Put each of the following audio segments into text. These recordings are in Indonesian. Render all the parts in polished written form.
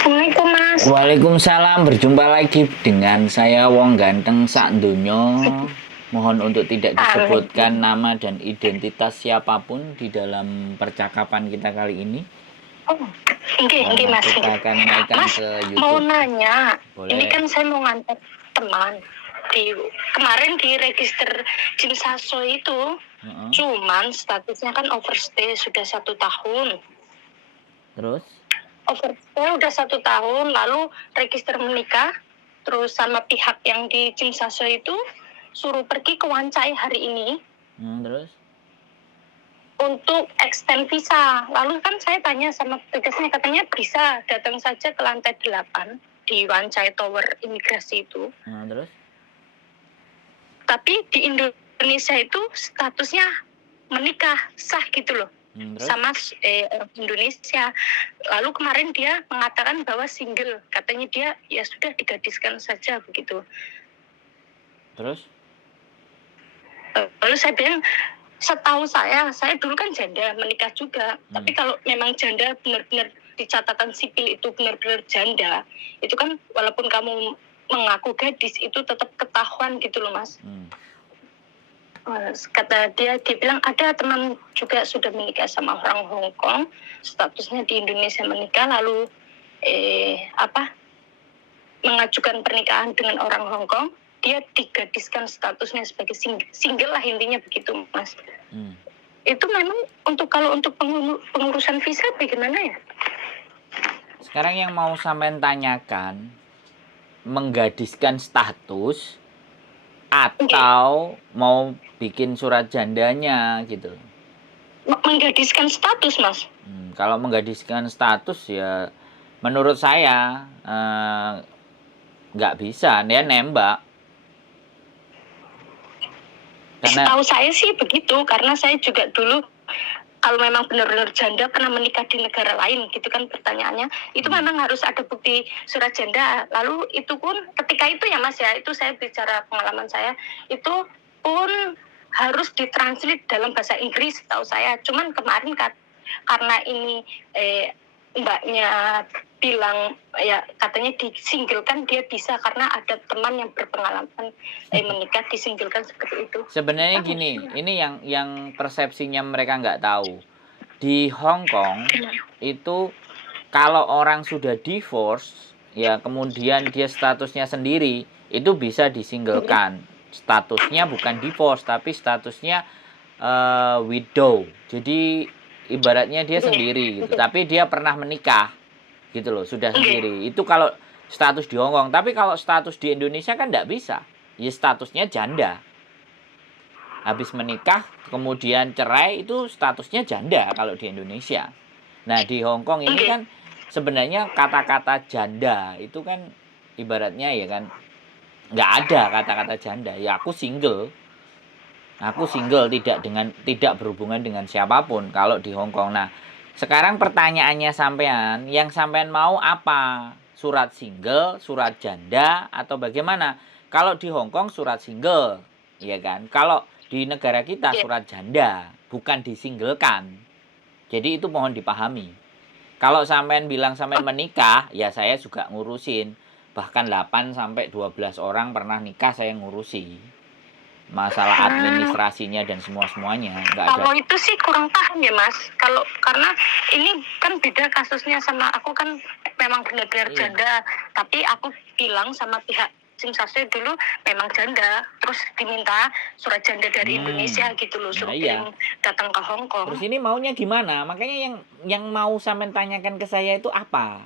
Assalamualaikum Mas. Waalaikumsalam, berjumpa lagi dengan saya Wong Ganteng sak dunyo. Mohon untuk tidak disebutkan Amin. nama dan identitas siapapun di dalam percakapan kita kali ini. Oh, enggak Karena Mas. kita akan naikkan Mas ke mau YouTube. nanya, ini Boleh. kan saya mau ngantar teman kemarin di register Jim Saso itu, cuman statusnya kan overstay sudah 1 tahun. Terus? Overstay udah 1 tahun, lalu register menikah, terus sama pihak yang di Jim Saso itu suruh pergi ke Wancai hari ini. Terus? Untuk extend visa. Lalu kan saya tanya sama petugasnya, katanya bisa datang saja ke lantai 8 di Wancai Tower imigrasi itu. Terus? Tapi di Indonesia itu statusnya menikah, sah gitu loh. Sama Indonesia. Lalu kemarin dia mengatakan bahwa single. Katanya dia ya sudah digadiskan saja begitu. Terus? Lalu saya bilang, setahu saya dulu kan janda, menikah juga. Tapi kalau memang janda benar-benar di catatan sipil itu benar-benar janda, itu kan walaupun kamu mengaku gadis, itu tetap ketahuan gitu loh Mas. Kata dia bilang ada teman juga sudah menikah sama orang Hong Kong, statusnya di Indonesia menikah, lalu mengajukan pernikahan dengan orang Hong Kong, dia digadiskan statusnya sebagai single lah, intinya begitu Mas. Itu memang kalau untuk pengurusan visa bagaimana ya? Sekarang yang mau sampean tanyakan, menggadiskan status atau mau bikin surat jandanya gitu? Menggadiskan status Mas. Kalau menggadiskan status ya menurut saya nggak bisa, dia nembak. Karena setahu saya sih begitu, karena saya juga dulu kalau memang benar-benar janda pernah menikah di negara lain gitu kan pertanyaannya, itu memang harus ada bukti surat janda. Lalu itu pun ketika itu ya Mas ya, itu saya bicara pengalaman saya, itu pun harus ditranslate dalam bahasa Inggris tahu saya. Cuman kemarin karena ini mbaknya bilang ya katanya disinggalkan, dia bisa karena ada teman yang berpengalaman menikah disinggalkan seperti itu. Sebenarnya gini, ini yang persepsinya mereka nggak tahu. Di Hong Kong itu kalau orang sudah divorce ya kemudian dia statusnya sendiri, itu bisa disinggalkan. Statusnya bukan divorce tapi statusnya widow. Jadi ibaratnya dia sendiri gitu. Tapi dia pernah menikah gitu loh, sudah sendiri. Itu kalau status di Hong Kong. Tapi kalau status di Indonesia kan nggak bisa. Ya statusnya janda. Habis menikah kemudian cerai, itu statusnya janda kalau di Indonesia. Nah di Hong Kong ini kan sebenarnya kata-kata janda itu kan ibaratnya ya kan nggak ada kata-kata janda. Ya aku single tidak berhubungan dengan siapapun kalau di Hong Kong. Nah sekarang pertanyaannya sampean, yang sampean mau apa? Surat single, surat janda, atau bagaimana? Kalau di Hong Kong surat single, ya kan? Kalau di negara kita surat janda, bukan disinglekan. Jadi itu mohon dipahami. Kalau sampean bilang sampean menikah, ya saya juga ngurusin. Bahkan 8 sampai 12 orang pernah nikah saya ngurusi. Masalah administrasinya dan semuanya nggak ada. Kalau itu sih kurang paham ya Mas. Karena ini kan beda kasusnya sama aku, kan memang benar-benar janda. Tapi aku bilang sama pihak Jim Saso dulu memang janda, terus diminta surat janda dari Indonesia gitu loh, suruh datang ke Hong Kong. Terus ini maunya gimana? Makanya yang mau sampean tanyakan ke saya itu apa?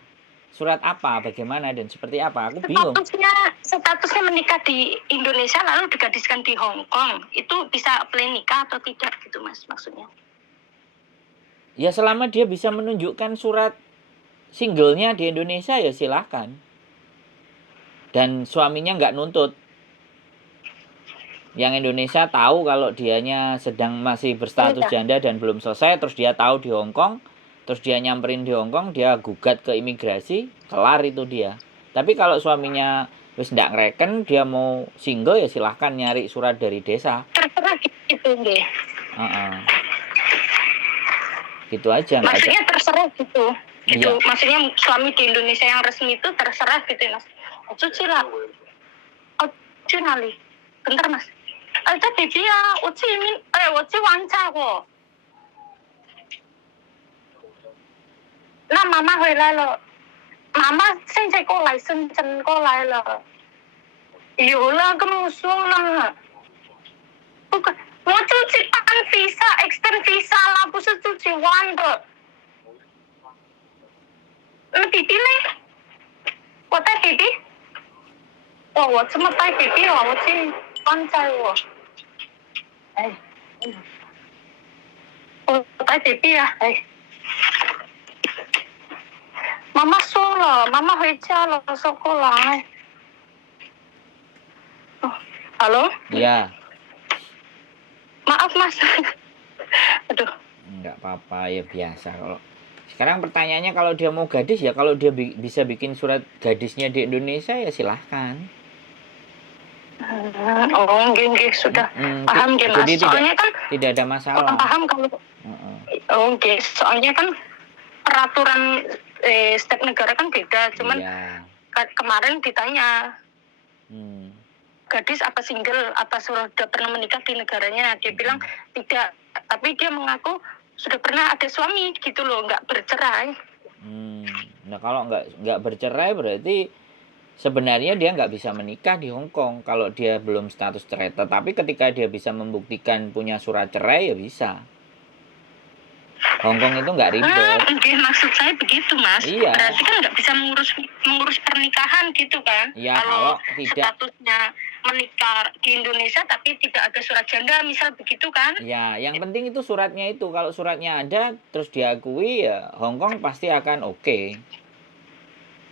Surat apa, bagaimana, dan seperti apa? Aku bingung. Statusnya menikah di Indonesia lalu digadiskan di Hong Kong, itu bisa apply nikah atau tidak gitu Mas maksudnya? Ya selama dia bisa menunjukkan surat singlenya di Indonesia ya silahkan. Dan suaminya nggak nuntut. Yang Indonesia tahu kalau dianya sedang masih berstatus janda dan belum selesai, terus dia tahu di Hong Kong, terus dia nyamperin di Hong Kong, dia gugat ke imigrasi, kelar itu dia. Tapi kalau suaminya wis ndak ngereken, dia mau single ya silahkan nyari surat dari desa. Terserah gitu deh. Gitu aja. Maksudnya terserah gitu. gitu. Iya. Maksudnya suami di Indonesia yang resmi itu terserah gitu ya, Mas. Cuci lah. cuci nali. Bentar, Mas. 저 비비야, 어찌 완차고. 那妈妈回来了，妈妈现在过来深圳过来了，有了跟我说了，不可，我就去办 visa extend visa 啦，不是自己玩的。那弟弟呢？我带弟弟。哇，我这么带弟弟了，我去放在我。哎，我带弟弟啊，哎。妈妈说了，妈妈回家了，说过来。哦，halo? Iya. Maaf Mas. Aduh. Enggak apa-apa, ya biasa. Kalau sekarang pertanyaannya, kalau dia mau gadis ya, kalau dia bisa bikin surat gadisnya di Indonesia ya silahkan. Oh, nggih, sudah paham nggih Mas. Jadi Soalnya kan tidak ada masalah. Paham kalau oh nggih, soalnya kan peraturan setiap negara kan beda. Cuman kemarin ditanya gadis apa single, apa sudah pernah menikah di negaranya, dia bilang tidak, tapi dia mengaku sudah pernah ada suami gitu loh, nggak bercerai. Nah kalau nggak bercerai berarti sebenarnya dia nggak bisa menikah di Hong Kong kalau dia belum status cerai. Tetapi ketika dia bisa membuktikan punya surat cerai ya bisa. Hong Kong itu nggak ribet. Maksud saya begitu Mas. Iya. Berarti kan nggak bisa mengurus pernikahan gitu kan? Iya, kalau tidak statusnya menikah di Indonesia tapi tidak ada surat janda misal begitu kan? Ya, yang penting itu suratnya itu. Kalau suratnya ada terus diakui ya Hong Kong pasti akan oke.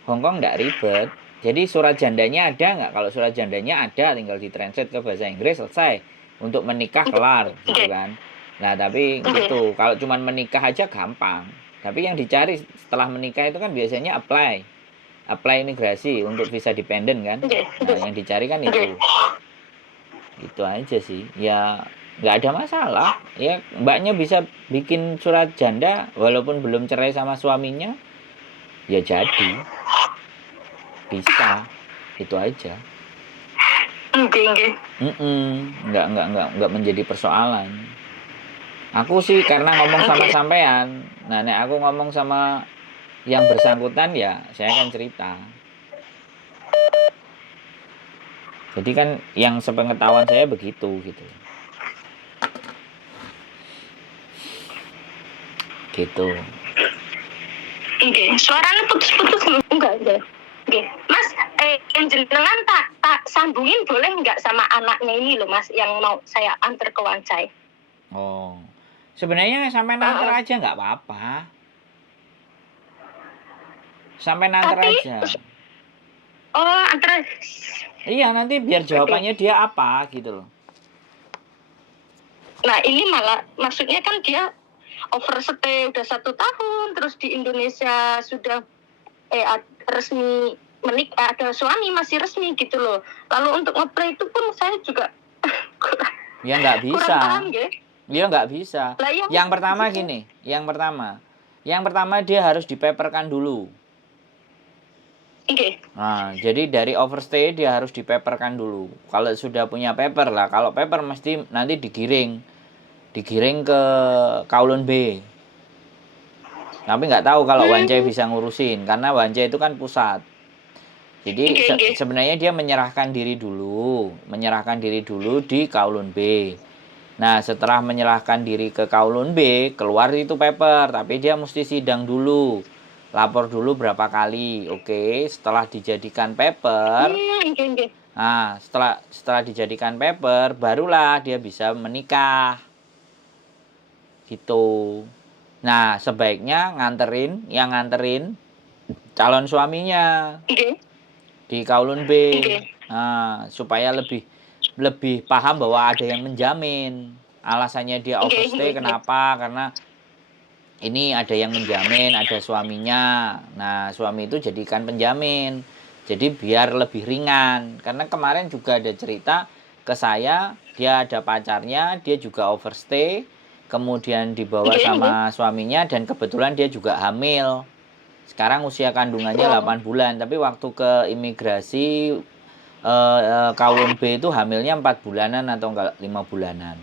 Hong Kong nggak ribet. Jadi surat jandanya ada nggak? Kalau surat jandanya ada tinggal ditranslate ke bahasa Inggris selesai. Untuk menikah kelar gitu kan. Nah tapi gitu, kalau cuman menikah aja gampang. Tapi yang dicari setelah menikah itu kan biasanya apply imigrasi untuk visa dependent kan. Nah yang dicari kan itu. Itu aja sih. Ya nggak ada masalah. Ya mbaknya bisa bikin surat janda walaupun belum cerai sama suaminya. Ya jadi. Bisa. Itu aja. Nggak menjadi persoalan. Aku sih karena ngomong sama sampean. Nah, nek aku ngomong sama yang bersangkutan ya saya akan cerita. Jadi kan yang sepengetahuan saya begitu gitu. Gitu. Suaranya putus-putus enggak. Mas, yang jenengan tak sambungin boleh nggak sama anaknya ini loh Mas yang mau saya antar ke Wancai? Oh. Sebenarnya sampai nanti aja nggak apa-apa. Sampai nanti aja. Oh, antar. Iya, nanti biar jawabannya dia apa gitu loh. Nah, ini malah maksudnya kan dia overstay udah 1 tahun, terus di Indonesia sudah resmi menikah, ada suami masih resmi gitu loh. Lalu untuk nge-play itu pun saya juga ya nggak bisa. Kurang paham, ya? Dia nggak bisa. Yang pertama gini, yang pertama dia harus dipaperkan dulu. Nah, jadi dari overstay dia harus dipaperkan dulu. Kalau sudah punya paper lah, kalau paper mesti nanti digiring ke Kowloon B. Tapi nggak tahu kalau Wancai bisa ngurusin, karena Wancai itu kan pusat. Jadi sebenarnya dia menyerahkan diri dulu di Kowloon B. Nah, setelah menyerahkan diri ke Kowloon B, keluar itu paper, tapi dia mesti sidang dulu. Lapor dulu berapa kali. Oke, setelah dijadikan paper. Nah, setelah dijadikan paper, barulah dia bisa menikah. Gitu. Nah, sebaiknya nganterin calon suaminya di Kowloon B. Nah, supaya lebih paham bahwa ada yang menjamin. Alasannya dia overstay kenapa? Karena ini ada yang menjamin, ada suaminya. Nah, suami itu jadikan penjamin. Jadi biar lebih ringan. Karena kemarin juga ada cerita ke saya, dia ada pacarnya, dia juga overstay, kemudian dibawa sama suaminya dan kebetulan dia juga hamil. Sekarang usia kandungannya 8 bulan, tapi waktu ke imigrasi Kowloon B itu hamilnya 4 bulanan atau enggak 5 bulanan.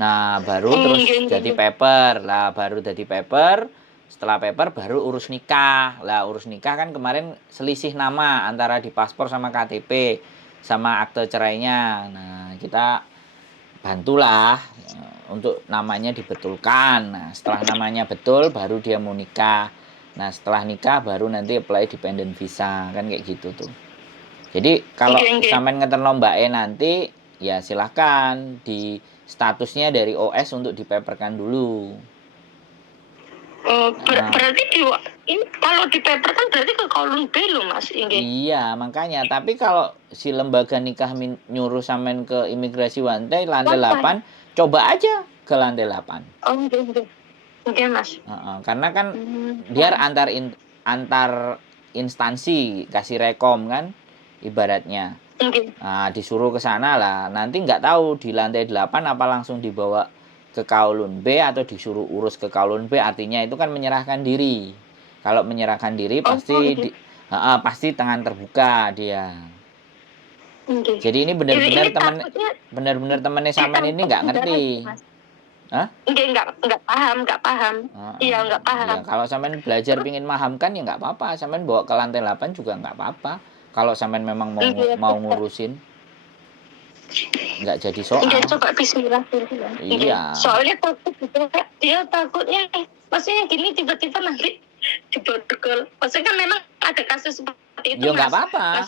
Nah, baru terus jadi paper. Lah, baru jadi paper. Setelah paper baru urus nikah. Lah, urus nikah kan kemarin selisih nama antara di paspor sama KTP sama akte cerainya. Nah, kita bantulah untuk namanya dibetulkan. Nah, setelah namanya betul baru dia mau nikah. Nah, setelah nikah baru nanti apply dependent visa, kan kayak gitu tuh. Jadi kalau sampean ngeterno Mbak E nanti ya silahkan di statusnya dari OS untuk dipaperkan dulu. Berarti kalau di paper kan berarti ke Kowloon B loh Mas. Iya, makanya. Tapi kalau si lembaga nikah nyuruh sampean ke imigrasi lantai 8, coba aja ke lantai 8. Oh, oke Mas. Karena kan biar antar instansi kasih rekom kan ibaratnya. Nah, disuruh ke sana lah. Nanti nggak tahu di lantai 8 apa langsung dibawa ke Kowloon B atau disuruh urus ke Kowloon B, artinya itu kan menyerahkan diri. Kalau menyerahkan diri pasti pasti tangan terbuka dia. Jadi ini benar-benar temennya sampean ini nggak ngerti. Hah? Nggak paham. Iya, nggak paham. Ya, kalau sampean belajar pingin mahamkan ya nggak apa-apa. Sampean bawa ke lantai 8 juga nggak apa-apa. Kalau sampean memang mau ngurusin. Nggak jadi soal. Coba bismillah. Iya. Soalnya dia takutnya maksudnya gini tiba-tiba nanti diborgol. Maksudnya kan memang ada kasus seperti itu. Ya nggak apa-apa.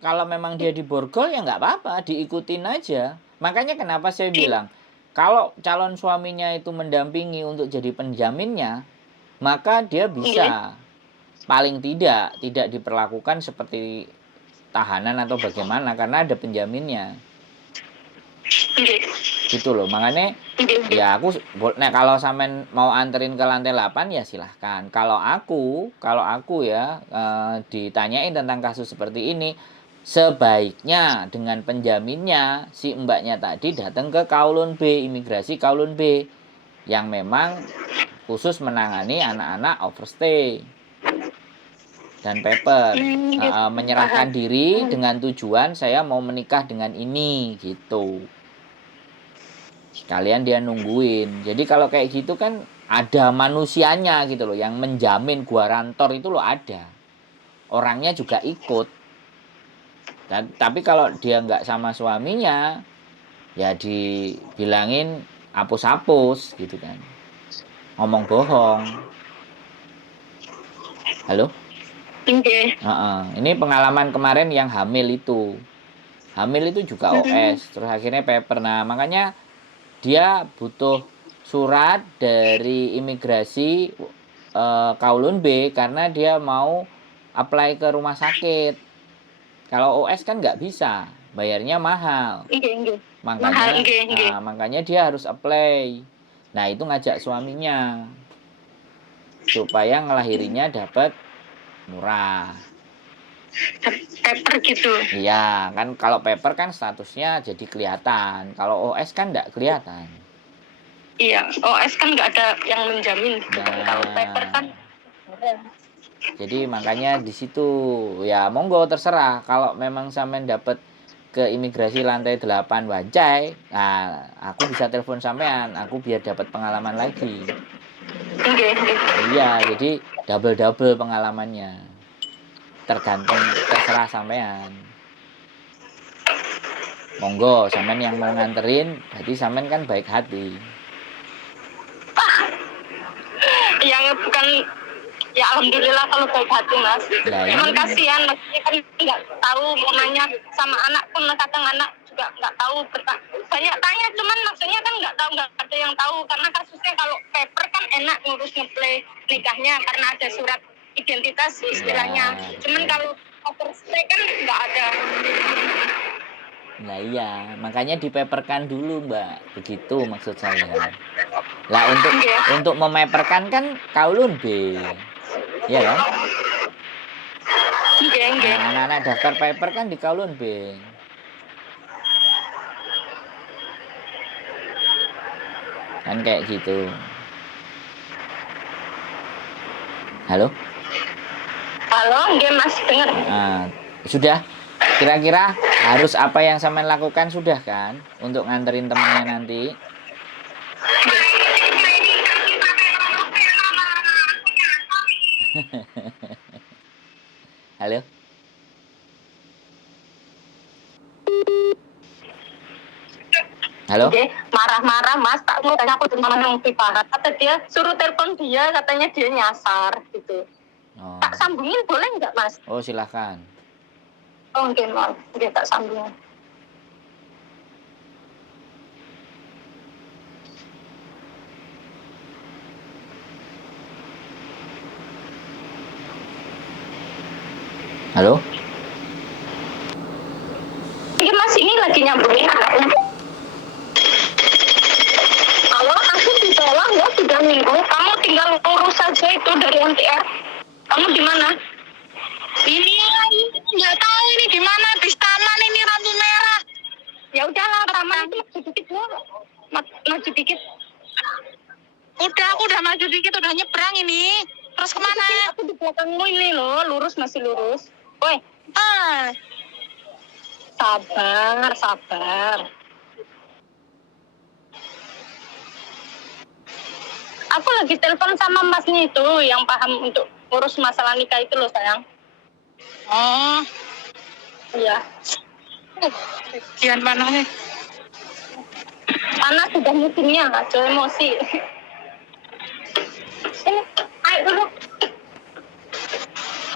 Kalau memang dia diborgol ya nggak apa-apa, diikutin aja. Makanya kenapa saya bilang kalau calon suaminya itu mendampingi untuk jadi penjaminnya, maka dia bisa paling tidak diperlakukan seperti tahanan atau bagaimana karena ada penjaminnya. Gitu loh. Makanya ya kalau sampean mau anterin ke lantai 8 ya silahkan. Kalau aku ya ditanyain tentang kasus seperti ini, sebaiknya dengan penjaminnya si mbaknya tadi datang ke Kowloon B, imigrasi Kowloon B yang memang khusus menangani anak-anak overstay dan paper, menyerahkan diri dengan tujuan saya mau menikah dengan ini gitu. Kalian dia nungguin. Jadi kalau kayak gitu kan ada manusianya gitu loh yang menjamin guarantor itu loh ada. Orangnya juga ikut. Tapi kalau dia nggak sama suaminya, ya dibilangin hapus-hapus gitu kan. Ngomong bohong. Halo? Ini pengalaman kemarin yang hamil itu. Hamil itu juga OS, terus akhirnya paper. Nah, makanya dia butuh surat dari imigrasi Kowloon B karena dia mau apply ke rumah sakit. Kalau OS kan nggak bisa, bayarnya mahal. Makanya dia harus apply. Nah, itu ngajak suaminya supaya ngelahirinya dapat murah. Paper gitu. Iya, kan kalau paper kan statusnya jadi kelihatan. Kalau OS kan nggak kelihatan. Iya, OS kan nggak ada yang menjamin. Kalau paper kan. Jadi makanya di situ ya monggo terserah kalau memang sampean dapat ke imigrasi lantai 8 Wancai, nah aku bisa telepon sampean, aku biar dapat pengalaman lagi. Iya, jadi double pengalamannya. Terserah sampean. Monggo sampean yang mau nganterin, berarti sampean kan baik hati. Yang bukan. Ya alhamdulillah kalau baik hati Mas. Emang kasihan maksudnya kan nggak tahu mau nanya sama anak pun kadang anak juga nggak tahu banyak tanya cuman maksudnya kan nggak ada yang tahu karena kasusnya kalau paper kan enak ngurus ngeplay nikahnya karena ada surat identitas istilahnya. Cuman kalau overstay kan nggak ada. Nah iya, makanya dipaperkan dulu Mbak, begitu maksud saya. Lah untuk memaperkan kan Kowloon B. Iya kan? Nah, anak-anak daftar paper kan di Kowloon B. Kan kayak gitu. Halo? Halo, nggih Mas, dengar. Nah, sudah. Kira-kira harus apa yang sampean lakukan sudah kan untuk nganterin temennya nanti? Halo? Halo? Oke, marah-marah Mas, tak mau tanya aku cuma nang Piparat. Kata dia suruh telepon dia, katanya dia nyasar gitu. Oh. Tak sambungin boleh nggak Mas? Oh, silakan. Oh, oke, Mas. Dia tak sambungin. Halo? Ini Mas, ini lagi nyambungin anaknya. Halo, aku di bawah ya, sudah minggu. Kamu tinggal urus saja itu dari MTR. Kamu di mana? Ini nggak tahu ini di mana, di taman ini lampu merah. Ya udahlah, taman itu maju dikit loh. Maju dikit. Udah, aku udah maju dikit, udah nyebrang ini. Terus kemana? Aku di belakangmu ini loh, lurus masih lurus. Woi. Sabar, sabar. Aku lagi telepon sama masnya itu yang paham untuk urus masalah nikah itu loh sayang. Oh. Iya. Kian panasnya. Panas sudah musimnya, jangan emosi. Ini, ayo dulu.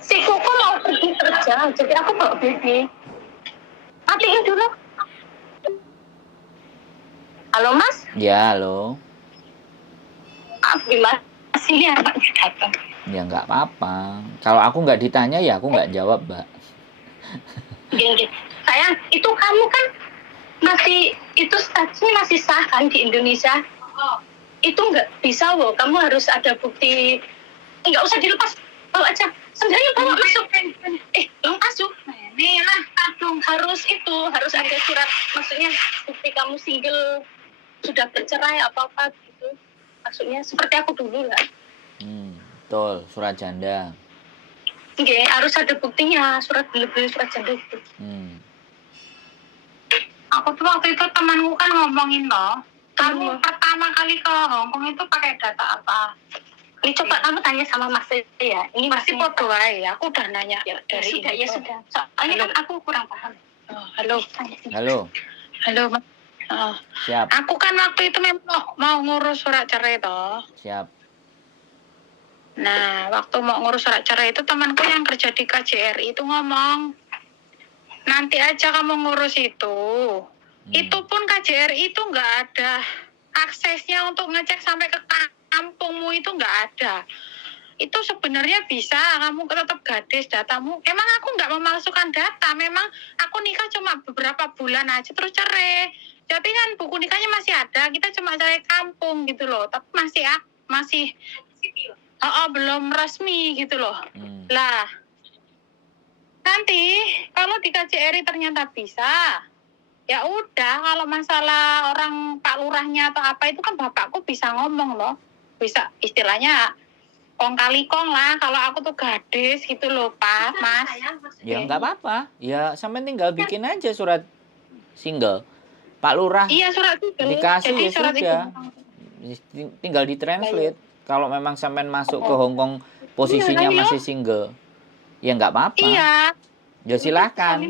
Si Koko mau pergi kerja, jadi aku bawa baby. Matiin dulu. Halo Mas? Ya, halo. Gimana? Sini anaknya datang. Ya nggak apa-apa. Kalau aku nggak ditanya ya aku nggak jawab, Mbak. Gini, sayang, itu kamu kan masih, itu statusnya masih sah kan di Indonesia? Itu nggak bisa loh, kamu harus ada bukti. Nggak usah dilepas, bawa aja. Sendiri bawa masuk. Masuk. Nih lah, harus ada surat, maksudnya bukti kamu single, sudah bercerai apa-apa gitu. Maksudnya seperti aku dulu lah. Betul, surat janda. Oke, harus ada buktinya, surat beli surat janda itu. Aku tuh waktu itu temanku kan ngomongin loh, kamu pertama kali ke Hongkong itu pakai data apa? Ini coba kamu tanya sama Mas ya. Ini masih foto ya. Aku udah nanya ya, dari sudah ini. Ya sudah. Soalnya kan aku kurang paham. Halo. Halo Mas. Siap. Aku kan waktu itu memang mau ngurus surat cerai toh. Siap. Nah, waktu mau ngurus surat cerai itu temanku yang kerja di KJRI itu ngomong, nanti aja kamu ngurus itu. Itu pun KJRI itu nggak ada aksesnya untuk ngecek sampai ke kampungmu, itu nggak ada. Itu sebenarnya bisa, kamu tetap gadis datamu. Emang aku nggak memalsukan data, memang aku nikah cuma beberapa bulan aja terus cerai. Tapi kan buku nikahnya masih ada, kita cuma cerai kampung gitu loh. Tapi masih belum resmi gitu loh. Lah, nanti kalau di KJRI ternyata bisa, ya udah, kalau masalah orang Pak Lurahnya atau apa itu kan bapakku bisa ngomong loh, bisa istilahnya kong kali kong lah, kalau aku tuh gadis gitu loh Pak, Mas. Ya nggak apa-apa, ya sampai tinggal bikin aja surat single. Pak Lurah iya, surat single dikasih. jadi ya surat sudah itu. Tinggal ditranslate. Kalau memang sampean masuk ke Hongkong posisinya masih single, ya nggak apa-apa. Iya. Ya silakan.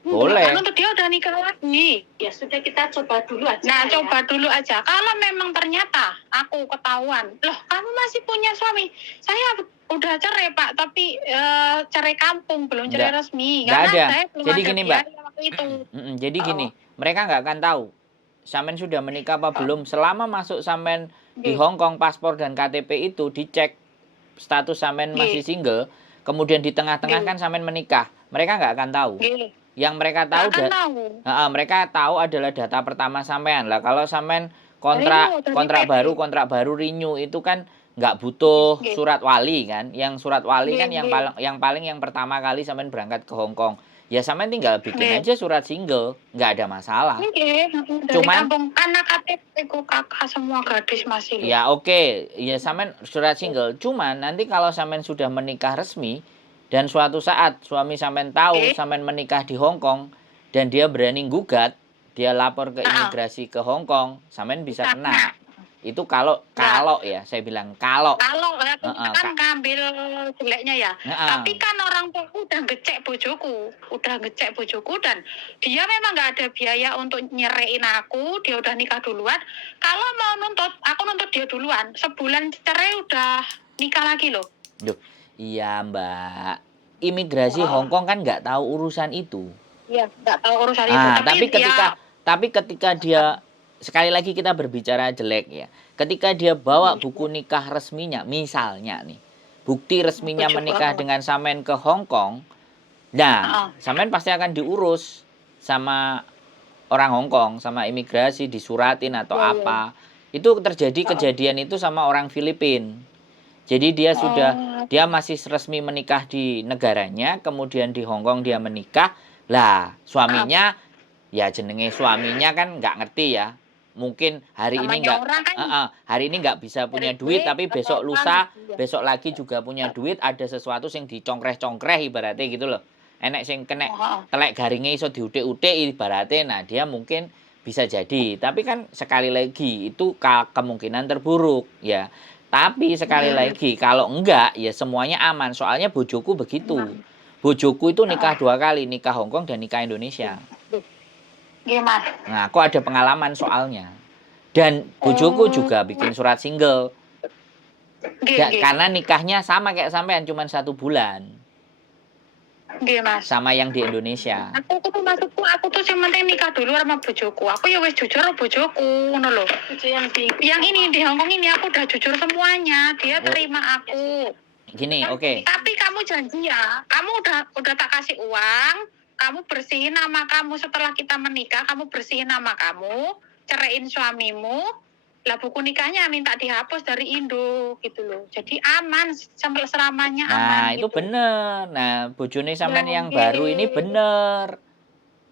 Boleh. Untuk dia udah nikah lagi. Ya sudah, kita coba dulu aja. Nah, coba dulu aja. Kalau memang ternyata aku ketahuan, loh kamu masih punya suami. Saya udah cerai Pak, tapi cerai kampung, belum cerai resmi. Nggak ada. Saya belum jadi ada gini Mbak. Itu. Jadi gini, mereka nggak akan tahu sampean sudah menikah apa belum selama masuk sampean di Hongkong, paspor dan KTP itu dicek status sampean masih single. Kemudian di tengah-tengah kan sampean menikah, mereka nggak akan tahu. Yang mereka tahu, mereka tahu adalah data pertama sampean lah. Kalau sampean kontrak baru renew itu kan nggak butuh Nggih. surat wali kan. Yang surat wali kan Nggih, yang paling yang pertama kali sampean berangkat ke Hong Kong. Ya sampean tinggal bikin nggih. aja surat single, nggak ada masalah. Nggih, dari Cuman kampung anak KTP ku kakak semua gadis masih lho. ya oke, ya sampean surat single. Cuman nanti kalau sampean sudah menikah resmi dan suatu saat suami sampean tahu Nggih. sampean menikah di Hong Kong dan dia berani gugat, dia lapor ke Heeh. imigrasi ke Hong Kong, sampean bisa Bisa kena. Itu kalau ya saya bilang kalau. Kalau Heeh, kan ngambil jeleknya ya. heeh. Tapi kan orang tuaku udah ngecek bojoku dan dia memang nggak ada biaya untuk nyeraiin aku. Dia udah nikah duluan. Kalau mau nuntut, aku nuntut dia duluan. Sebulan cerai udah nikah lagi loh. Duh, iya Mbak. Imigrasi Hong Kong kan nggak tahu urusan itu. Iya, nggak tahu urusan itu. Ah, Tapi tapi ketika dia sekali lagi kita berbicara jelek ya. Ketika dia bawa buku nikah resminya, misalnya nih, bukti resminya menikah dengan sampean ke Hong Kong, nah, sampean pasti akan diurus sama orang Hong Kong, sama imigrasi, disuratin atau apa. Itu terjadi kejadian itu sama orang Filipina. Jadi dia masih resmi menikah di negaranya, kemudian di Hong Kong dia menikah. Lah, suaminya ya jenenge suaminya kan nggak ngerti ya. Mungkin hari ini nggak bisa punya duit, tapi besok lusa, besok lagi juga punya duit, ada sesuatu yang dicongkreh-congkreh ibaratnya gitu loh. Enek sing kena telek garingnya iso diutik-utik ibaratnya. Nah, dia mungkin bisa jadi. Tapi kan sekali lagi itu kemungkinan terburuk ya. Tapi sekali lagi kalau enggak ya semuanya aman. Soalnya bojoku begitu. Bojoku itu nikah 2 kali, nikah Hong Kong dan nikah Indonesia. gimana? Nah, aku ada pengalaman soalnya. Dan bojoku juga bikin surat single. Karena nikahnya sama kayak sampean, cuma 1 bulan. Mas. Sama yang di Indonesia. Aku tuh yang penting nikah dulu sama bojoku. Aku ya wis jujur sama bojoku, ngono lho. Yang ini di Hong Kong ini aku udah jujur semuanya. Dia terima aku. Gini, oke. Tapi kamu janji ya, kamu udah tak kasih uang, kamu bersihin nama kamu setelah kita menikah, kamu bersihin nama kamu, ceraiin suamimu, lah buku nikahnya minta dihapus dari Indo gitu loh. Jadi aman sampai selamanya aman. Nah, itu gitu. bener. Nah, bojone sampean yang baru ini bener.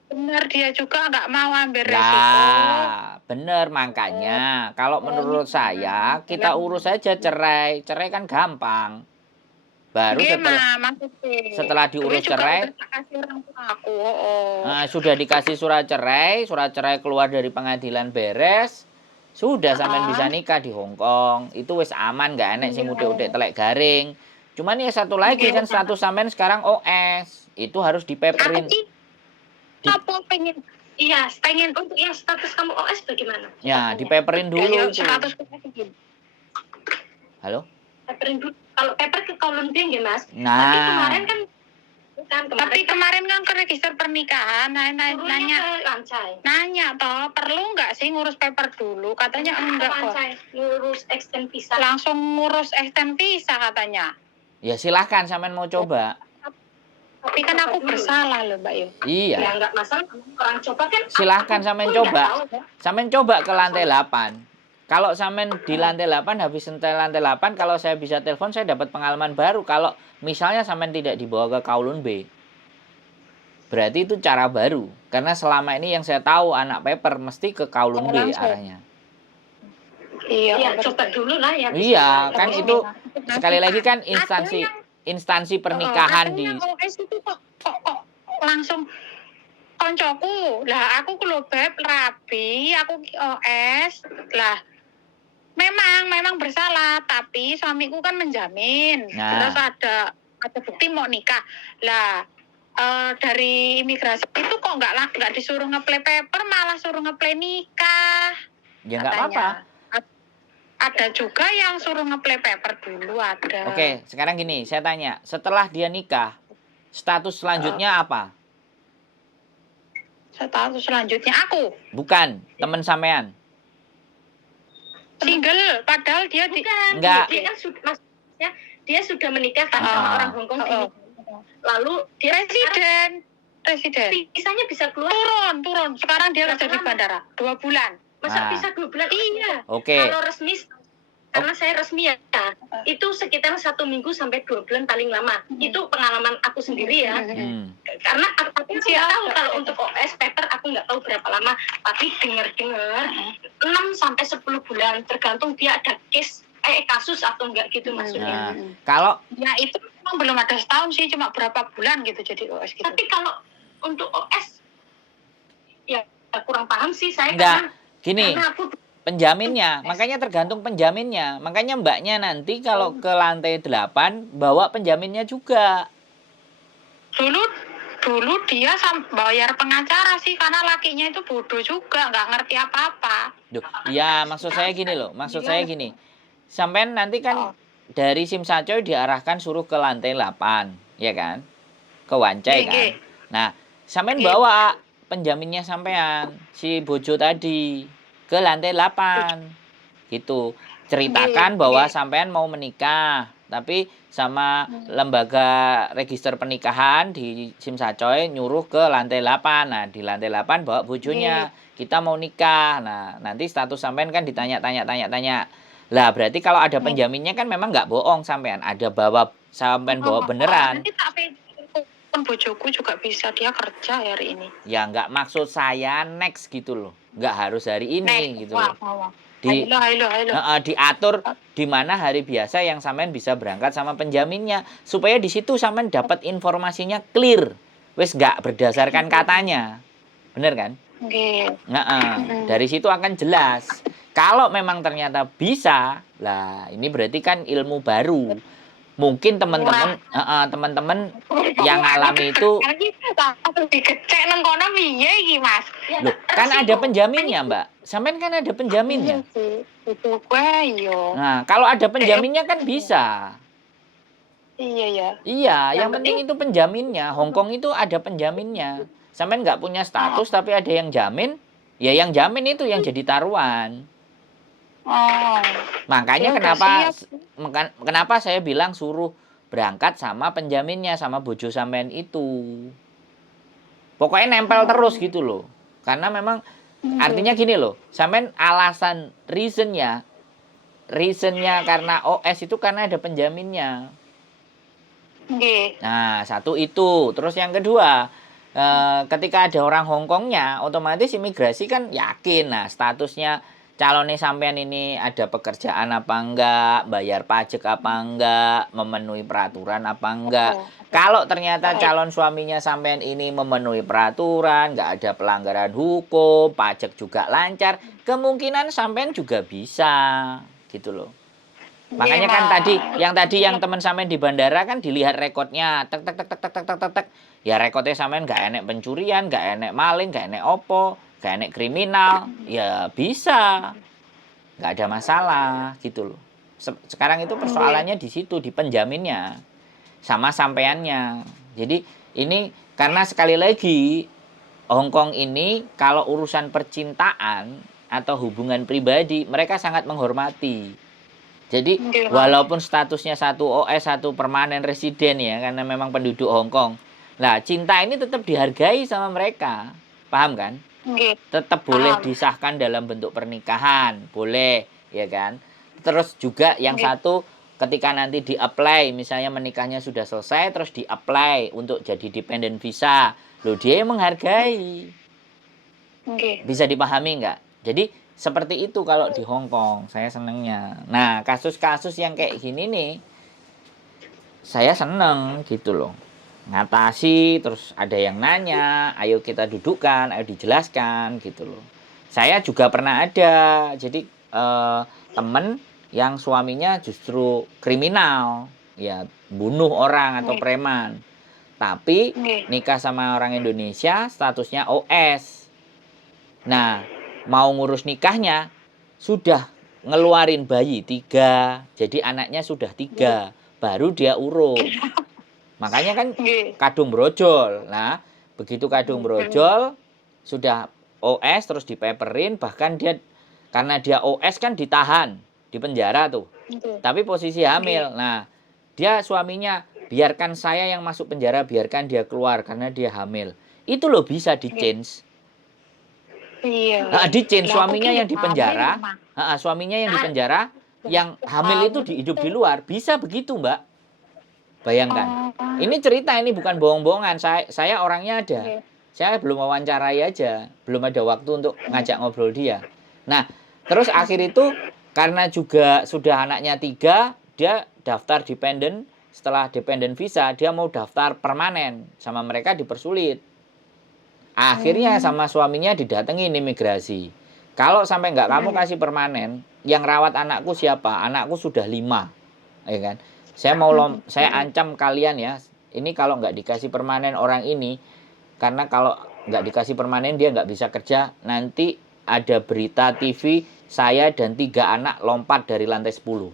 Bener, dia juga nggak mau ambil resiko. Nah, bener makanya. Kalau menurut saya, kita urus aja cerai. Cerai kan gampang. Baru setelah diurus cerai, nah, sudah dikasih surat cerai keluar dari pengadilan beres, sudah sampean bisa nikah di Hong Kong. Itu wis aman, nggak enek sing udik-udik telek garing. Cuman ya satu lagi kan status sampean sekarang OS, itu harus dipeperin. Pengen untuk yang status kamu OS bagaimana? Ya, dipeperin dulu itu. Halo? Peperin dulu. Kalau paper ke Kowloon Bank ya Mas. Nah. Tapi kemarin kan ke register pernikahan nanya toh perlu nggak sih ngurus paper dulu, katanya enggak kok. Ngurus extend visa. Langsung ngurus extend visa katanya. Ya silahkan sampean mau coba. Tapi kan aku bersalah loh Mbak Yu. Iya. Ya enggak masalah, orang coba kan. Silahkan sampean coba. Sampean coba ke lantai 8. Kalau sampean di lantai 8, habis lantai 8, kalau saya bisa telepon, saya dapat pengalaman baru. Kalau misalnya sampean tidak dibawa ke Kowloon Bay, berarti itu cara baru. Karena selama ini yang saya tahu anak paper mesti ke Kowloon Bay arahnya. Iya, coba dulu lah ya. Iya, kan itu sekali lagi kan instansi pernikahan di OS itu kok langsung koncoku. Lah aku kalau beb rapi, aku OS. Lah memang bersalah, tapi suamiku kan menjamin. Terus ada bukti mau nikah. Lah dari imigrasi itu kok nggak disuruh ngeplay paper, malah suruh ngeplay nikah. Ya nggak apa-apa. Ada juga yang suruh ngeplay paper dulu ada. Oke, sekarang gini, saya tanya, setelah dia nikah, status selanjutnya apa? Status selanjutnya aku. Bukan, teman sampean. Single, padahal dia enggak. Dia kan dia sudah menikah kan sama orang Hong Kong. Lalu dia residen. Visanya bisa keluar. Turun. Sekarang dia kerja di bandara 2 bulan. Masa bisa 2 bulan? Iya. Oke. Kalau resmi karena saya resmi ya, itu sekitar 1 minggu sampai 2 bulan paling lama. Itu pengalaman aku sendiri ya. Karena aku nggak tahu kalau untuk OS paper aku nggak tahu berapa lama, tapi dengar-dengar 6 sampai 10 bulan, tergantung dia ada kasus atau enggak gitu maksudnya. Kalau ya itu memang belum ada setahun sih, cuma berapa bulan gitu jadi OS gitu. Tapi kalau untuk OS ya kurang paham sih saya. Enggak, gini. Karena aku penjaminnya, makanya tergantung penjaminnya. Makanya mbaknya nanti kalau ke lantai 8 bawa penjaminnya juga. Dulu dia bayar pengacara sih, karena lakinya itu bodoh juga, nggak ngerti apa-apa. Ya maksud saya gini loh, sampean nanti kan dari Simsacoy diarahkan suruh ke lantai 8, ya kan? Ke Wancai kan. Nah, sampean bawa penjaminnya sampean, si bojo tadi, ke lantai 8 gitu, ceritakan bahwa sampean mau menikah tapi sama lembaga register pernikahan di Simsacoy nyuruh ke lantai 8. Nah di lantai 8 bawa bojonya, kita mau nikah. Nah nanti status sampean kan ditanya-tanya lah, berarti kalau ada penjaminnya kan memang nggak bohong, sampean sampean bawa beneran. Nanti tapi pun bojoku juga bisa, dia kerja hari ini. Ya nggak, maksud saya next gitu loh, nggak harus hari ini gitu loh. Diatur di mana hari biasa yang sampean bisa berangkat sama penjaminnya, supaya di situ sampean dapat informasinya clear, wes nggak berdasarkan katanya, bener kan? Dari situ akan jelas. Kalau memang ternyata bisa, lah ini berarti kan ilmu baru. Mungkin teman-teman yang alami itu dikecek nang kono piye iki, Mas? Loh, kan ada penjaminnya, Mbak. Sampean kan ada penjaminnya. Itu gue yo. Nah, kalau ada penjaminnya kan bisa. Iya ya. Iya, yang penting itu penjaminnya. Hongkong itu ada penjaminnya. Sampean nggak punya status tapi ada yang jamin, ya yang jamin itu yang jadi taruhan. Makanya kenapa saya bilang suruh berangkat sama penjaminnya, sama bojo sampean itu. Pokoknya nempel terus gitu loh. Karena memang artinya gini loh, sampean alasan reasonnya karena OS itu karena ada penjaminnya. Nah, satu itu. Terus yang kedua, ketika ada orang Hongkongnya, otomatis imigrasi kan yakin. Nah, statusnya calonnya sampean ini ada pekerjaan apa enggak, bayar pajak apa enggak, memenuhi peraturan apa enggak. Kalau ternyata calon suaminya sampean ini memenuhi peraturan, enggak ada pelanggaran hukum, pajak juga lancar, kemungkinan sampean juga bisa, gitu loh. Makanya kan tadi yang teman sampean di bandara kan dilihat rekodnya, tek. Ya rekodnya sampean enggak enek pencurian, enggak enek maling, enggak enek opo, enggak enek kriminal, ya bisa. Enggak ada masalah, gitu loh. Sekarang itu persoalannya di situ, di penjaminnya sama sampeannya. Jadi ini karena sekali lagi Hongkong ini kalau urusan percintaan atau hubungan pribadi mereka sangat menghormati. Jadi walaupun statusnya satu OS, satu permanen residen ya, karena memang penduduk Hongkong. Nah, cinta ini tetap dihargai sama mereka. Paham kan? Tetap boleh disahkan dalam bentuk pernikahan, boleh, ya kan? Terus juga yang satu, ketika nanti di-apply, misalnya menikahnya sudah selesai, terus di-apply untuk jadi dependent visa. Loh, dia yang menghargai. Bisa dipahami nggak? Jadi, seperti itu kalau di Hongkong, saya senengnya. Nah, kasus-kasus yang kayak gini nih, saya seneng gitu loh. Ngatasi, terus ada yang nanya, ayo kita dudukkan, ayo dijelaskan gitu loh. Saya juga pernah ada, jadi temen yang suaminya justru kriminal, ya bunuh orang atau preman, tapi nikah sama orang Indonesia, statusnya OS. Nah, mau ngurus nikahnya sudah ngeluarin bayi 3, jadi anaknya sudah 3, baru dia urus. Makanya kan kadung brojol. Nah, begitu kadung brojol sudah OS terus dipeperin, bahkan dia karena dia OS kan ditahan di penjara tuh. Tapi posisi hamil. Nah, dia suaminya, biarkan saya yang masuk penjara, biarkan dia keluar karena dia hamil. Itu loh bisa di-change. Iya. Nah, di-change suaminya yang di penjara. Suaminya yang di penjara yang hamil itu hidup di luar. Bisa begitu, Mbak. Bayangkan. Ini cerita, ini bukan bohong-bohongan. Saya orangnya ada. Saya belum wawancarai aja. Belum ada waktu untuk ngajak ngobrol dia. Nah, terus akhir itu karena juga sudah anaknya 3, dia daftar dependen. Setelah dependen visa, dia mau daftar permanen. Sama mereka dipersulit. Akhirnya sama suaminya didatengin imigrasi. Kalau sampai nggak kamu kasih permanen, yang rawat anakku siapa? Anakku sudah 5, ya kan? Saya ancam kalian ya. Ini kalau nggak dikasih permanen orang ini, karena kalau nggak dikasih permanen dia nggak bisa kerja. Nanti ada berita TV saya dan 3 anak lompat dari lantai 10.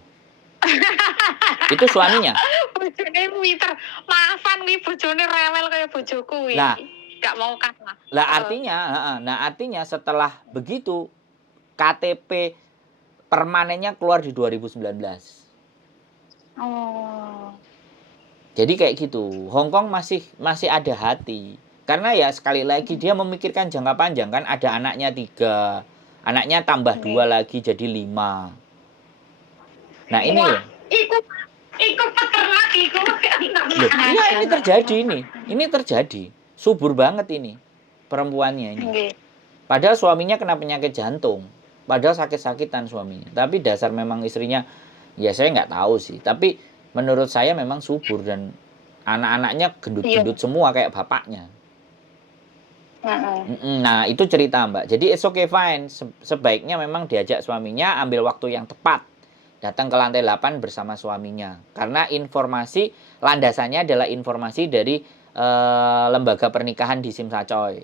Itu suaminya. Bojone Twitter, maafan nih bojone rewel kayak bojoku wi. Nah, gak mau kalah. Artinya setelah begitu KTP permanennya keluar di 2019. Oh. Jadi kayak gitu. Hong Kong masih ada hati. Karena ya sekali lagi dia memikirkan jangka panjang kan, ada anaknya 3. Anaknya tambah 2 lagi jadi 5. Nah, ini loh. Ikut peternak iku. Iya, ini terjadi ini. Ini terjadi. Subur banget ini perempuannya ini. Padahal suaminya kena penyakit jantung. Padahal sakit-sakitan suaminya. Tapi dasar memang istrinya, ya saya nggak tahu sih. Tapi menurut saya memang subur dan anak-anaknya gendut-gendut semua kayak bapaknya. Nah, itu cerita, Mbak. Jadi it's okay fine. Sebaiknya memang diajak suaminya ambil waktu yang tepat. Datang ke lantai 8 bersama suaminya. Karena informasi landasannya adalah informasi dari lembaga pernikahan di Sim Sacoy.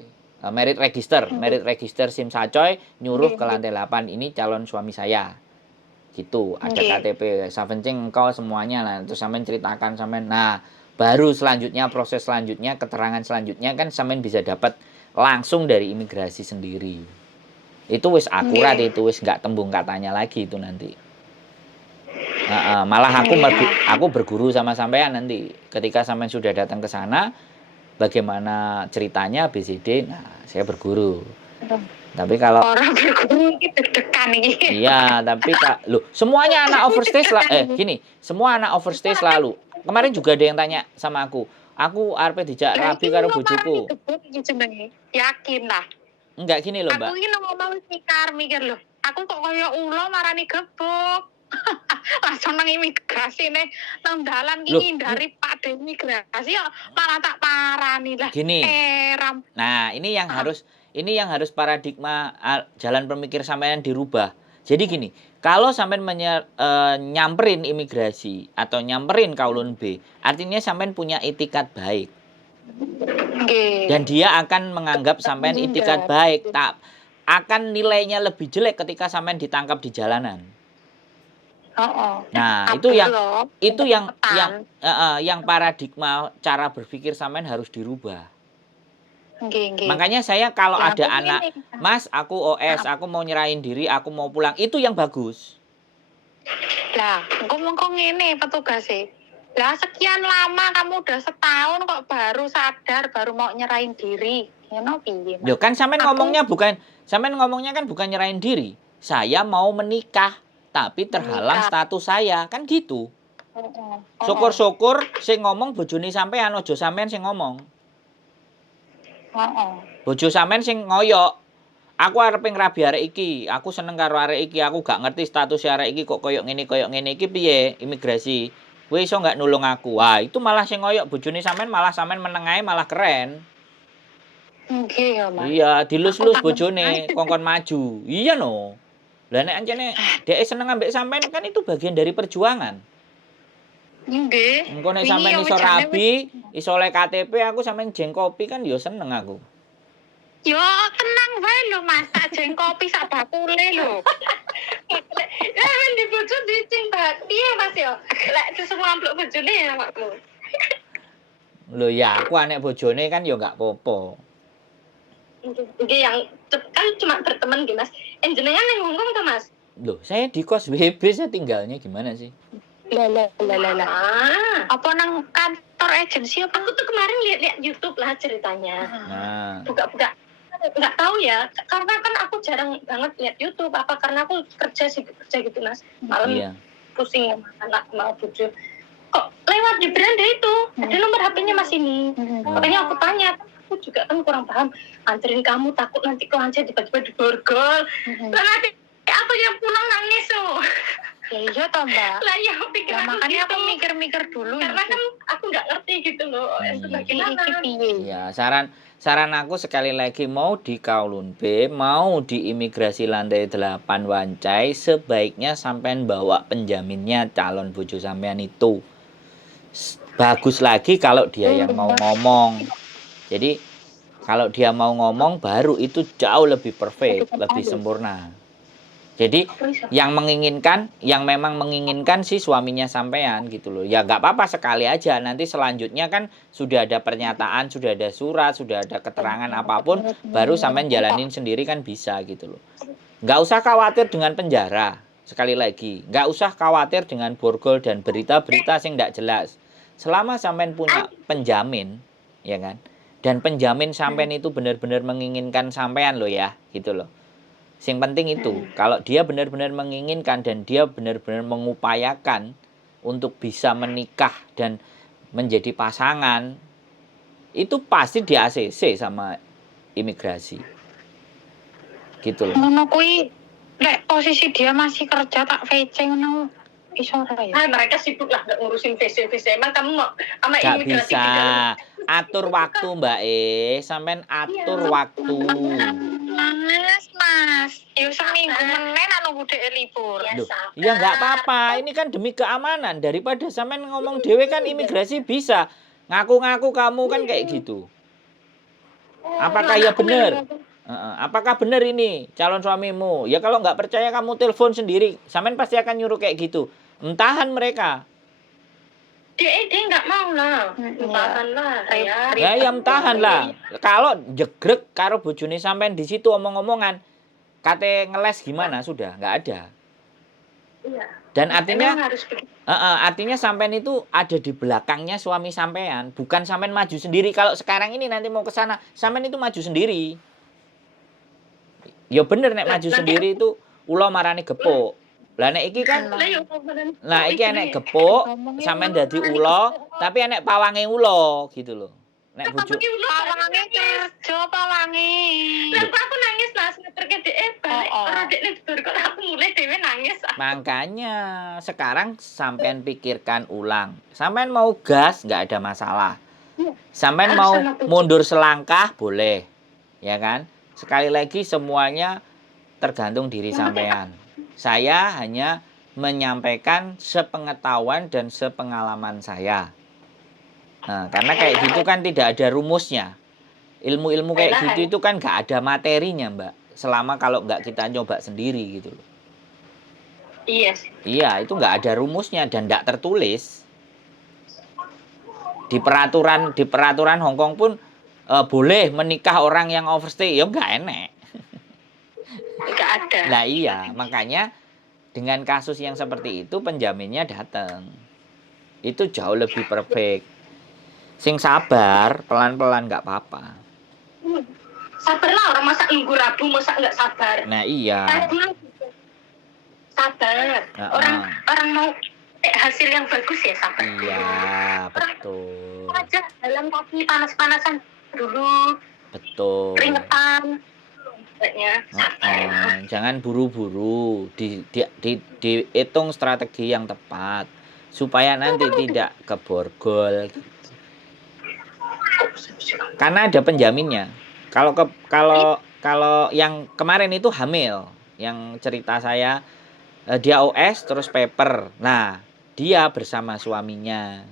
Merit register Sim Sacoy nyuruh ke lantai 8, ini calon suami saya. Gitu, ada KTP, savencing engkau semuanya lah. Terus sampean ceritakan sampean. Nah, baru selanjutnya proses selanjutnya, keterangan selanjutnya kan sampean bisa dapat langsung dari imigrasi sendiri. Itu wis akurat, itu wis nggak tembung katanya lagi itu nanti. Malah aku berguru sama sampean nanti ketika sampean sudah datang ke sana, bagaimana ceritanya BCD. Nah, saya berguru. Tapi kalau orang berguru itu deg-degan iki. Iya, tapi semuanya anak overstay gini, semua anak overstay selalu. Kemarin juga ada yang tanya sama aku arep dijak rabi karo bojoku. Yakin lah. Enggak, gini loh, Mbak. Aku iki ngomong mikir loh. Aku kok kaya ulo marani gebuk. Langsung nang imigrasi nih, nang dalan iki dari Pak imigrasi ya malah tak parani lah. Gini. Nah, ini yang harus paradigma jalan pemikir sampean dirubah. Jadi gini, kalau sampean nyamperin imigrasi atau nyamperin Kowloon B, artinya sampean punya itikat baik. Dan dia akan menganggap sampean itikat baik, tak akan nilainya lebih jelek ketika sampean ditangkap di jalanan. Nah, itu yang paradigma cara berpikir sampean harus dirubah. Makanya saya kalau ada anak, Mas, aku OS, aku mau nyerahin diri, aku mau pulang, itu yang bagus. Lah, ngomong ngene petugas sih. Lah, sekian lama kamu udah setahun kok baru sadar, baru mau nyerahin diri. Ngono piye? Loh, kan sampean ngomongnya kan bukan nyerahin diri. Saya mau menikah, tapi terhalang status saya, kan gitu. Syukur-syukur sing ngomong bojone sampean, aja sampean sing ngomong. Bojo sampean sing ngoyok. Aku arep ngrabi arek iki, aku seneng karo arek iki, aku gak ngerti status arek iki kok koyok ngene iki piye imigrasi. Kowe iso gak nulung aku? Wah, itu malah sing ngoyok bojone sampean, malah sampean menengae malah keren. Nggih ya, Mas. Iya, dilus-lus bojone kongkon maju. Iya no. Lah nek ancene dhek seneng ambek sampean kan itu bagian dari perjuangan. Nggih. Engko nek sampean iso rabi, iso oleh KTP, aku sampean jengkopi kan ya seneng aku. Yo tenang wae lho Mas, tak jengkopi sak bakule lho. Lah di bojo dicing banget. Piye Mas yo? Lek semua amplop bojone ya awakmu. Lho ya, aku anek bojone kan ya enggak apa-apa. Nggih, yang kan cuma berteman nggih Mas. Jenengan nang Hongkong ta Mas? Loh, saya di kos WB, saya tinggalnya gimana sih? Lah. Apa nang kantor agensi apa? Aku tuh kemarin lihat YouTube lah ceritanya. Nah, Buka-buka nggak tahu ya, karena kan aku jarang banget lihat YouTube, apa karena aku kerja gitu Mas, malam Iya. pusing sama anak sama cucu. Kok lewat di beranda itu ada nomor HP-nya Mas ini. Makanya aku tanya, aku juga kan kurang paham. Anterin kamu takut nanti kelancar tiba-tiba diborgol. Lah nanti aku yang pulang nangis tuh. Ya iya toh Mbak. Lah ya pikir Ya, aku makanya gitu. aku mikir-mikir dulu Karena kan aku nggak ngerti gitu loh. Itu bagaimana? Ya, saran aku sekali lagi, mau di Kowloon B, mau di imigrasi lantai 8 Wancai, sebaiknya sampean bawa penjaminnya calon bojo sampean itu. Bagus lagi kalau dia yang mau ngomong. Jadi kalau dia mau ngomong baru itu jauh lebih perfect, lebih sempurna. Jadi yang memang menginginkan si suaminya sampean gitu loh. Ya nggak apa-apa sekali aja. Nanti selanjutnya kan sudah ada pernyataan, sudah ada surat, sudah ada keterangan apapun, baru sampean jalanin sendiri kan bisa gitu loh. Nggak usah khawatir dengan penjara. Sekali lagi, nggak usah khawatir dengan borgol dan berita-berita yang nggak jelas. Selama sampean punya penjamin, ya kan? Dan penjamin sampean itu benar-benar menginginkan sampean loh ya, gitu loh. Yang penting itu, kalau dia benar-benar menginginkan dan dia benar-benar mengupayakan untuk bisa menikah dan menjadi pasangan, itu pasti di ACC sama imigrasi. Gitu loh. Ngono kuwi lek posisi dia masih kerja tak VC ngono iso ora ya? Nah, mereka sibuk lah nggak ngurusin visa. Emang kamu mau sama Gak imigrasi bisa. gitu? Atur waktu Mbak sampean atur waktu. Mas. Ya seminggu menen anu budhe libur. Loh, ya nggak apa-apa. Ini kan demi keamanan. Daripada sampean ngomong dewe kan imigrasi bisa. Ngaku-ngaku kamu kan kayak gitu. Apakah ya benar? Apakah benar ini calon suamimu? Ya kalau nggak percaya kamu telepon sendiri. Sampean pasti akan nyuruh kayak gitu. Entahan mereka. Dia nggak mau lah. Entahan lah. Ya entahan lah. Kalau jegrek karo bojone sampean di situ omong-omongan, kate ngeles gimana sudah nggak ada. Iya. Dan artinya harus artinya sampean itu ada di belakangnya suami sampean, bukan sampean maju sendiri. Kalau sekarang ini nanti mau ke sana, sampean itu maju sendiri. Ya bener nek maju sendiri itu ulo marani gepuk. Lah nek iki kan nah iki enek gepuk, sampean dadi ulo, tapi enek pawange ulo gitu loh. Nek bojo Pawange kerja pawange. Lah aku nangis Mas, ngeterke dhek balik ora dekne diborgol aku mulai dhewe nangis. Makanya sekarang sampean pikirkan ulang. Sampean mau gas nggak ada masalah. Sampean mau mundur selangkah boleh. Ya kan? Sekali lagi semuanya tergantung diri sampean. Saya hanya menyampaikan sepengetahuan dan sepengalaman saya. Nah, karena kayak gitu kan tidak ada rumusnya. Ilmu-ilmu kayak gitu itu kan nggak ada materinya, Mbak. Selama kalau nggak kita coba sendiri gitu loh. Iya. Iya, itu nggak ada rumusnya dan nggak tertulis. Di peraturan Hong Kong pun boleh menikah orang yang overstay, ya nggak enek. Nggak ada. Nah iya, makanya dengan kasus yang seperti itu penjaminnya datang. Itu jauh lebih perfect. Sing sabar, pelan-pelan nggak apa-apa. Sabarlah orang masa nunggu Rabu, masa nggak sabar. Nah iya. Sabar. Orang mau hasil yang bagus ya sabar. Iya, betul. Aja dalam kaki panas-panasan dulu. Betul. Keringetan. Jangan buru-buru, dihitung strategi yang tepat supaya nanti tidak keborgol. Karena ada penjaminnya. Kalau yang kemarin itu hamil, yang cerita saya dia OS terus paper. Nah, dia bersama suaminya.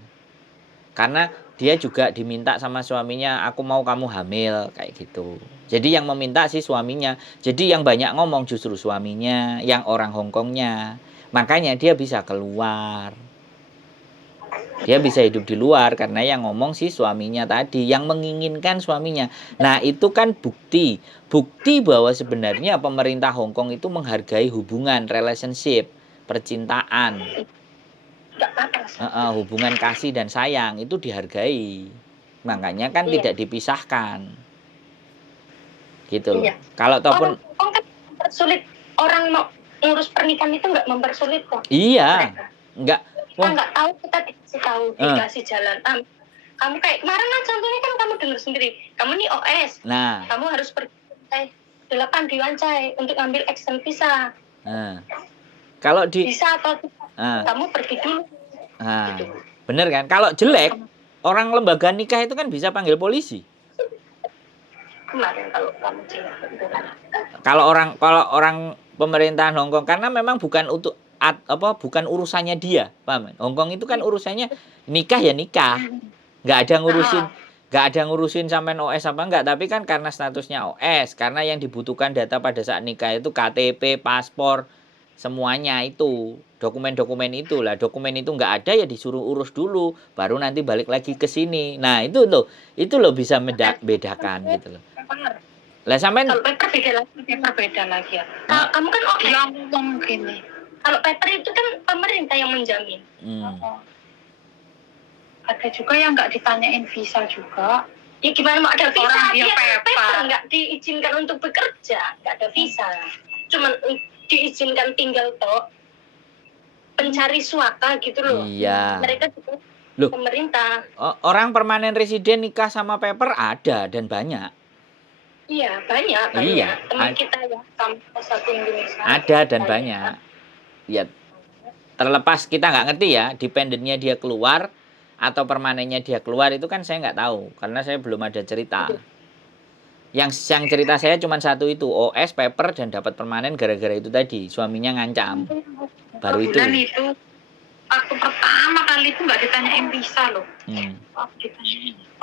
Karena dia juga diminta sama suaminya, aku mau kamu hamil, kayak gitu. Jadi yang meminta si suaminya. Jadi yang banyak ngomong justru suaminya, yang orang Hongkongnya. Makanya dia bisa keluar. Dia bisa hidup di luar karena yang ngomong si suaminya tadi, yang menginginkan suaminya. Nah, itu kan bukti. Bukti bahwa sebenarnya pemerintah Hongkong itu menghargai hubungan, relationship, percintaan. Hubungan kasih dan sayang itu dihargai. Makanya kan tidak dipisahkan. gitu loh. Iya. Kalau ataupun Orang kan mempersulit, orang mau ngurus pernikahan itu nggak mempersulit kok. iya, Mereka. enggak. Kita nggak tahu, kita dikasih tahu, dikasih jalan. Kamu kayak kemarin lah contohnya kan kamu dengar sendiri. Kamu nih OS, Nah, kamu harus pergi ke 8 di Wancai untuk ambil extend visa. kalau di Bisa atau tidak, kamu pergi dulu. Gitu. bener kan? Kalau jelek, orang lembaga nikah itu kan bisa panggil polisi. Kemarin kalau kamu jelek. Kalau orang pemerintahan Hongkong, karena memang bukan untuk bukan urusannya dia, paham? Hongkong itu kan urusannya nikah ya nikah, nggak ada ngurusin sampai OS apa enggak, tapi kan karena statusnya OS, karena yang dibutuhkan data pada saat nikah itu KTP, paspor, semuanya itu dokumen-dokumen itulah, dokumen itu nggak ada ya disuruh urus dulu, baru nanti balik lagi ke sini. Nah itu loh bisa bedakan gitu loh. Lah sampean kalau paper beda lagi ya. Kamu kan yang ngomong gini. Kalau paper itu kan pemerintah yang menjamin. Ada juga yang nggak ditanyain visa juga. Ya gimana mau ada visa? Orang dia paper nggak diizinkan untuk bekerja, nggak ada visa. Cuman diizinkan tinggal toh pencari suaka gitu loh. Iya. Mereka juga pemerintah. Orang permanen residen nikah sama paper ada dan banyak. Iya, banyak. Iya. Teman kita ya, kampus satu Indonesia. Ada dan banyak. Ya, terlepas kita nggak ngerti ya, dependennya dia keluar atau permanennya dia keluar itu kan saya nggak tahu, karena saya belum ada cerita. Yang cerita saya cuma satu itu, OS, paper, dan dapat permanen gara-gara itu tadi, suaminya ngancam. Baru itu. Dan itu waktu pertama kali itu nggak ditanyain visa loh.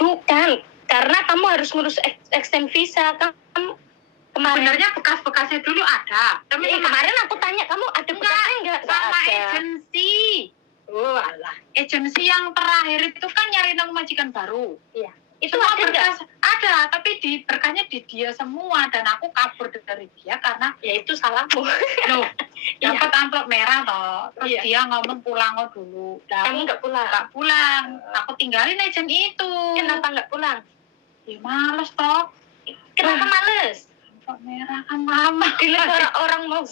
Bukan. Karena kamu harus ngurus extend visa kan. Sebenarnya bekas-bekasnya dulu ada. Tapi kemarin aku tanya kamu ada bekasnya enggak? Sama agensi. Alah. Agensi yang terakhir itu kan nyari nama majikan baru. Iya. Itu semua ada berkas ada, tapi berkasnya di dia semua dan aku kabur dari dia karena ya itu salahmu. Loh, dapat amplop merah toh. Terus dia ngomong pulang dulu. Kamu nggak pulang? Nggak pulang. Aku tinggalin agent itu. Kenapa nggak pulang? Ya males toh. Kenapa males? Amplop merah kan lama. Di negara orang mau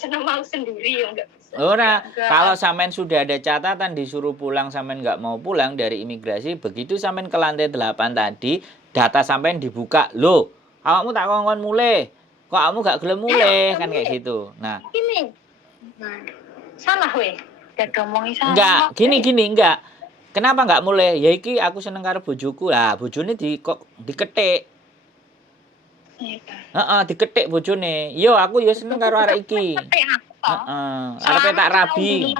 sendiri ya nggak bisa. Ora, kalau sampean sudah ada catatan disuruh pulang, sampean nggak mau pulang dari imigrasi, begitu sampean ke lantai 8 tadi, data sampean dibuka, loh, awakmu tak kongkon mulai, kok kamu gak gelem mulai, kan kayak gitu. Nah, ini salah weh, gak ngomongin sama. Enggak, gini enggak. Kenapa nggak mulai? Ya iki aku seneng karo bojoku lah, bojone diketik. Diketik bojone. Yo aku yo seneng karo arek iki. Arepe tak rabi.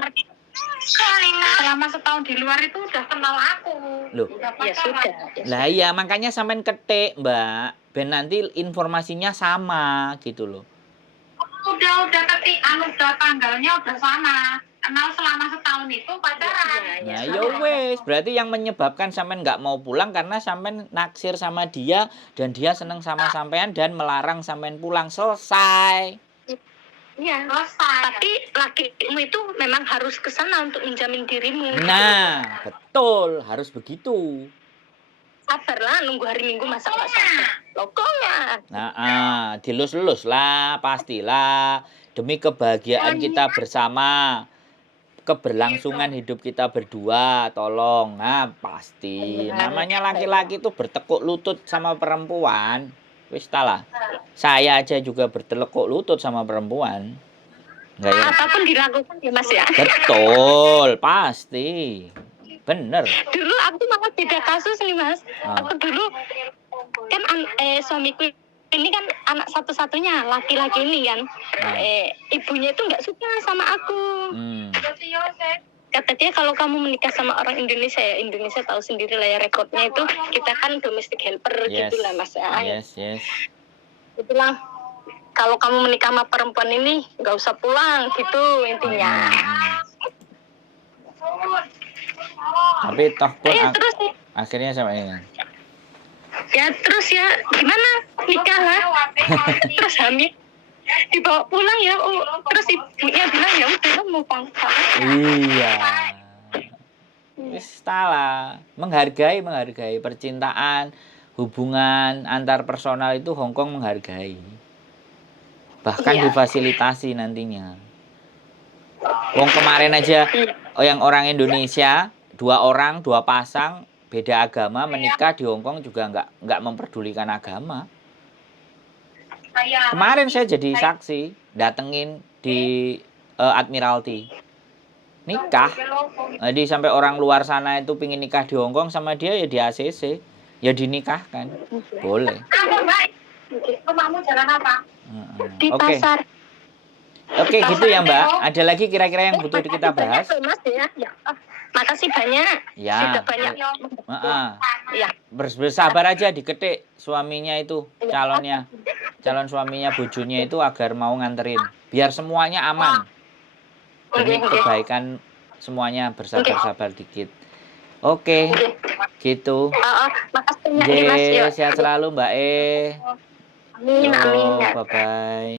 Selama setahun di luar itu udah kenal aku. Loh. Ya sudah. Lah iya, makanya sampean ketik, Mbak. Ben nanti informasinya sama gitu loh. Udah ketik, udah tanggalnya udah sama. Kenal selama setahun itu pacaran. Nah, ya wes, berarti yang menyebabkan sampean nggak mau pulang karena sampean naksir sama dia dan dia seneng sama sampean dan melarang sampean pulang. Selesai. Iya. Tapi lakimu itu memang harus ke sana untuk menjamin dirimu. Nah, betul, harus begitu. Sabarlah, nunggu hari Minggu masa nggak sabar. Lokonya. Nah, dilus-lus lah, pastilah. Demi kebahagiaan kita bersama, keberlangsungan hidup kita berdua, tolong. Nah, pasti. Namanya laki-laki itu bertekuk lutut sama perempuan. Wis lah. Saya aja juga bertekuk lutut sama perempuan. Enggak ya? Apapun dilakukan ya Mas ya. Betul, pasti. Bener. Dulu aku malah beda kasus nih Mas. Aku dulu kan suamiku ini kan anak satu-satunya laki-laki ini kan. Ibunya itu nggak suka sama aku. Kata dia kalau kamu menikah sama orang Indonesia ya Indonesia tahu sendiri lah ya rekodnya itu kita kan domestic helper gitulah Mas. Yes. Dia bilang kalau kamu menikah sama perempuan ini nggak usah pulang gitu intinya. Tapi toh pun Terus akhirnya sama ini. Ya terus ya gimana nikah lah. Terus hamil dibawa pulang ya. Terus ibunya bilang ya udah mau pangkat. Iya. Wis lah. Menghargai percintaan, hubungan antar personal itu Hongkong menghargai. Bahkan Iya. difasilitasi nantinya. Wong kemarin aja yang orang Indonesia, 2 orang, 2 pasang, beda agama menikah di Hong Kong juga nggak memperdulikan agama. Kemarin saya jadi saksi, datengin di Admiralty. Nikah. Jadi sampai orang luar sana itu pingin nikah di Hong Kong sama dia ya di ACC. Ya dinikahkan. Boleh. Rumahmu jalan apa? Di Oke. pasar. Oke, gitu ya Mbak. Ada lagi kira-kira yang butuh kita bahas? Banyak, Mas, ya. Makasih banyak. Ya. Sudah banyak. Ya. Bersabar aja diketik suaminya itu, calon suaminya bojonya itu agar mau nganterin. Biar semuanya aman. Demi kebaikan semuanya bersabar-sabar dikit. Oke. Gitu. Makasih banyak Mas. Sehat selalu Mbak E. Amin, amin. Bye-bye.